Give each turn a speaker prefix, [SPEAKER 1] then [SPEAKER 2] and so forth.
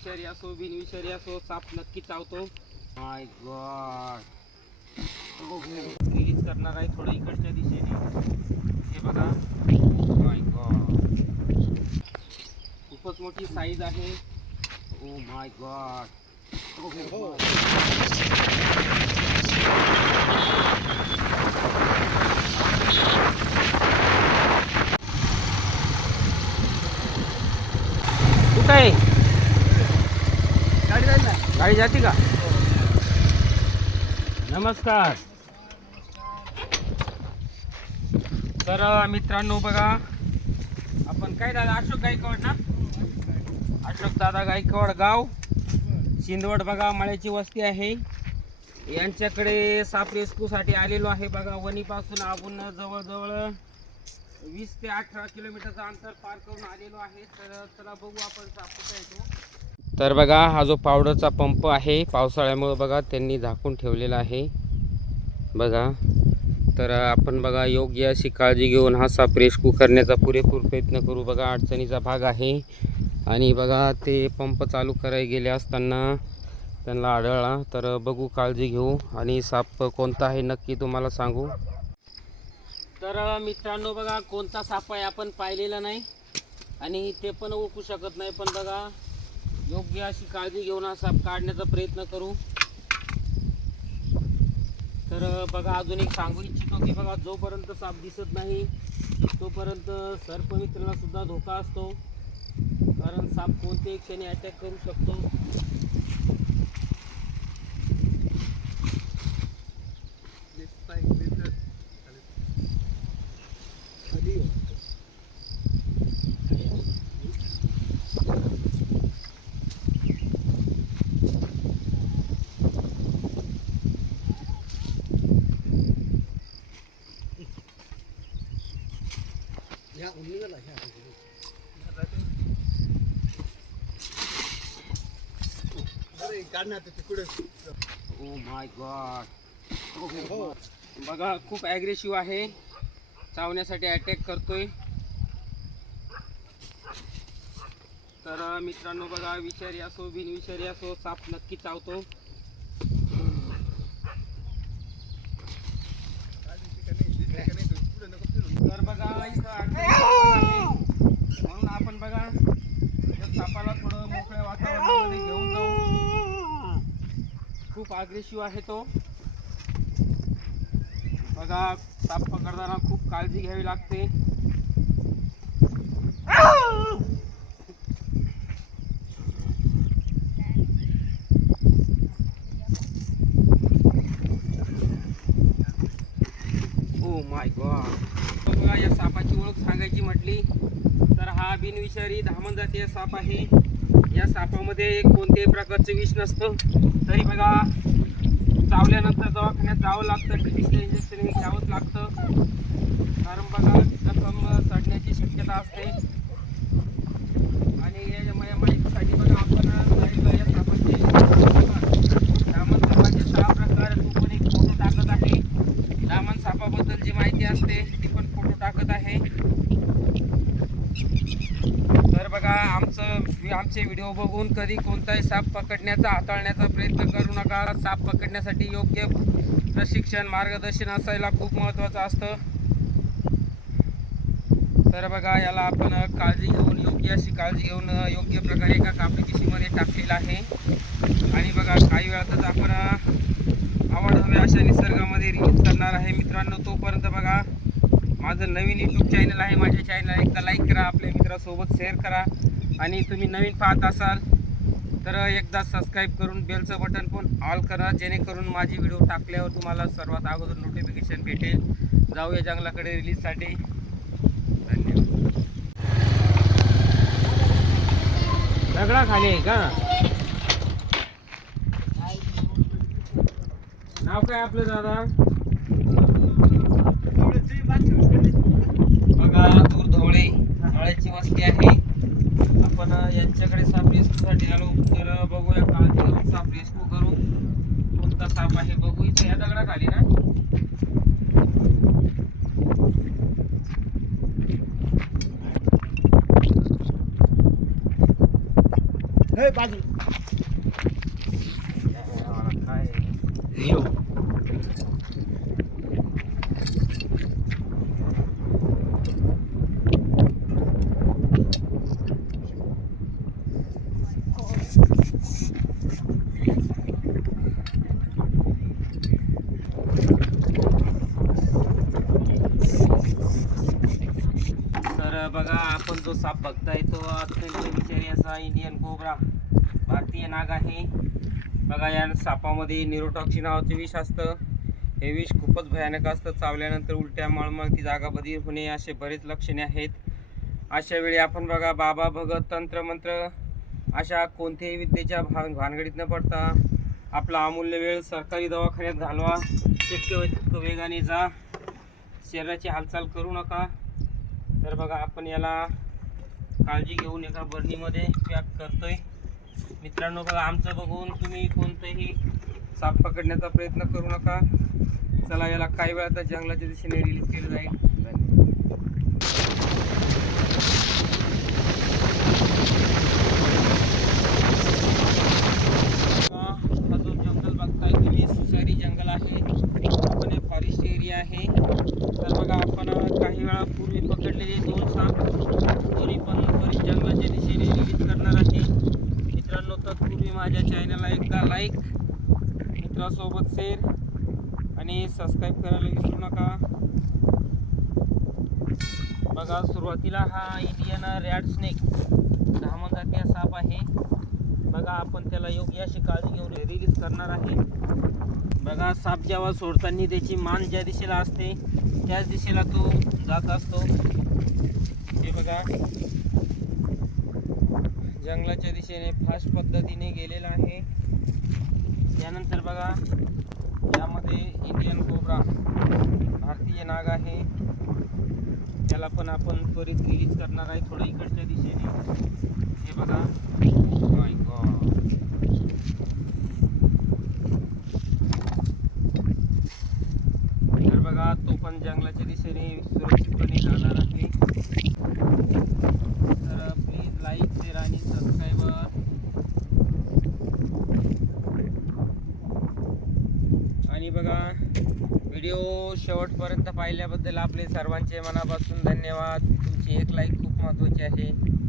[SPEAKER 1] विषारी असो बिनविषारी असो साप नक्की चावतो. माय गॉड रिलीज़ करणार आहे थोडं इकडच्या दिशेने. हे बघा. माय गॉड खूपच मोठी साईज आहे. ओ माय गॉड कुठं आहे गाडी जाते का? नमस्कार. तर मित्रांनो बघा आपण काय दादा अशोक गायकवाड ना? अशोक दादा गायकवाड गाव. शिंदवड बघा मळ्याची वस्ती आहे. यांच्याकडे साप रेस्क्यूसाठी आलेलो आहे बघा. वणीपासून आपण जवळजवळ वीस ते अठरा किलोमीटरचं अंतर पार करून आलेलो आहे. तर चला बघू आपण साप कुठे येतो तर बघा हा जो पावडरचा पंप आहे पावसाळ्यामुळे बघा त्यांनी झाकून ठेवलेला आहे. बघा तर आपण बघा योग्य अशी काळजी घेऊन हा साप रेस्क्यू करण्याचा पुरेपूर प्रयत्न करू. बघा अडचणीचा भाग आहे. आणि बघा ते पंप चालू करायला गेले असताना त्यांना आढळला. तर बघू काळजी घेऊ. आणि साप कोणता आहे नक्की तुम्हाला सांगू. तर मित्रांनो बघा कोणता साप आहे आपण पाहिलेला नाही. आणि ते पण ओळखू शकत नाही पण बघा योग्य अशी काळजी घेऊन हा साप काढण्याचा प्रयत्न करू. तर बघा अजून एक सांगू इच्छितो की बघा जोपर्यंत साप दिसत नाही तोपर्यंत सर्पमित्राला सुद्धा धोका असतो. कारण साप कोणत्याही क्षणी अटॅक करू शकतो. ओ माय गॉड बघा खूप ॲग्रेसिव्ह आहे चावण्यासाठी अटॅक करतोय तर मित्रांनो बघा विषारी असो बिनविषारी असो साप नक्की चावतो तर बघा इथं अडचण आहे. म्हणून आपण बघा या सापाला थोडं मोकळ्या वातावरणामध्ये घेऊन जाऊ खूप अग्रेसिव्ह आहे तो. बघा साप पकडताना खूप काळजी घ्यावी लागते. ओ माय गॉड बघा या सापाची ओळख सांगायची म्हटली तर हा बिनविषारी धामण जातीय साप आहे. या सापामध्ये कोणत्याही प्रकारचं विष नसतं. तरी बघा चावल्यानंतर दवाखान्यात जावं लागतं टीटीचं इंजेक्शन घ्यावंच लागतं. कारण बघा जखम चढण्याची शक्यता असते. आणि या माहितीसाठी बघा आपण या सापाचे सहा प्रकार तो पण एक फोटो टाकत आहे. धामण सापाबद्दल जी माहिती असते ती पण फोटो टाकत आहे. बघा आमचं आमचे व्हिडिओ बघून कधी कोणताही साप पकडण्याचा हाताळण्याचा प्रयत्न करू नका. साप पकडण्यासाठी योग्य प्रशिक्षण मार्गदर्शन असायला खूप महत्त्वाचं असतं. तर बघा याला आपण काळजी घेऊन योग्य अशी काळजी घेऊन योग्य प्रकारे एका कापडी पिशीमध्ये टाकलेलं आहे. आणि बघा काही वेळातच आपण आवड हवे अशा निसर्गामध्ये रिलीज करणार आहे. मित्रांनो तोपर्यंत बघा माझं नवीन यूट्यूब चॅनल आहे माझ्या चॅनल एकदा लाईक करा आपल्या मित्रासोबत शेअर करा. आणि तुम्ही नवीन पाहत असाल तर एकदा सबस्क्राईब करून बेलचं बटन पण ऑल करा जेणेकरून माझी व्हिडिओ टाकल्यावर तुम्हाला सर्वात अगोदर नोटिफिकेशन भेटेल. जाऊया जंगलाकडे रिलीजसाठी धन्यवाद. दगडा खाली आहे का? नाव काय आपलं दादा? बघा दूरधवळे मळ्याची वस्ती आहे. आपण यांच्याकडे साप रेस्क्यूसाठी आलो. तर बघूया काळजी घेऊन साप रेस्क्यू करू कोणता साप आहे बघू. इथे या दगडाखाली ना.
[SPEAKER 2] हे बाजू.
[SPEAKER 1] यो. तर बघा तो साप बघताय तो अत्यंत असा इंडियन कोबरा भारतीय नाग आहे. बघा या सापामध्ये निरोटॉक्सी नावाचं विष असतं. हे विष खूपच भयानक असतं. चावल्यानंतर उलट्या मळमळती जागा बधीर होणे असे बरेच लक्षणे आहेत. अशा वेळी आपण बघा बाबा भगत तंत्रमंत्र अशा कोणत्याही विद्येच्या भान भानगडीत न पडता आपला अमूल्य वेळ सरकारी दवाखान्यात घालवा. शक्य तितकं वेगाने जा. शरीराची हालचाल करू नका. तर बघा आपण याला काळजी घेऊन एका बरणीमध्ये पॅक करतोय. मित्रांनो बघा आमचं बघून तुम्ही कोणतंही साप पकडण्याचा प्रयत्न करू नका. चला याला काही वेळात जंगलाच्या दिशेने रिलीज केलं जाईल बघा, हा जो जंगल बघताय तुम्ही सुसारी जंगल आहे आपण फॉरेस्ट एरिया आहे तर बघा आपण काही वेळा पूर्वी पकडलेले दोन साप दोन्ही पण परत जंगलाच्या दिशेने रिलीज करणार आहे मित्रांनो तत्पूर्वी माझ्या चॅनलला एकदा लाईक मित्रासोबत शेअर आणि सबस्क्राईब करायला विसरू नका. बघा सुरुवातीला हा इंडियन रॅड स्नेक धामण जातीय साप आहे. बघा आपण त्याला योग्य अशी काळजी घेऊन रिलीज करणार आहे. बघा साप जेव्हा सोडताना त्याची मान ज्या दिशेला असते त्याच दिशेला तो जात असतो. हे बघा. जंगलाच्या दिशेने फास्ट पद्धतीने गेलेला आहे. त्यानंतर बघा यामध्ये इंडियन कोबरा भारतीय नाग आहे. त्याला पण आपण त्वरित रिलीज करणार आहे थोडं इकडच्या दिशेने. हे बघा My God. तर बघा तो पण जंगलाच्या दिशेने सुरक्षितपणे जाणार आहे तर प्लीज लाईक शेअर आणि सबस्क्राईबर आणि बघा व्हिडिओ शेवटपर्यंत पाहिल्याबद्दल आपले सर्वांचे मनापासून धन्यवाद. तुमची एक लाईक खूप महत्त्वाची आहे.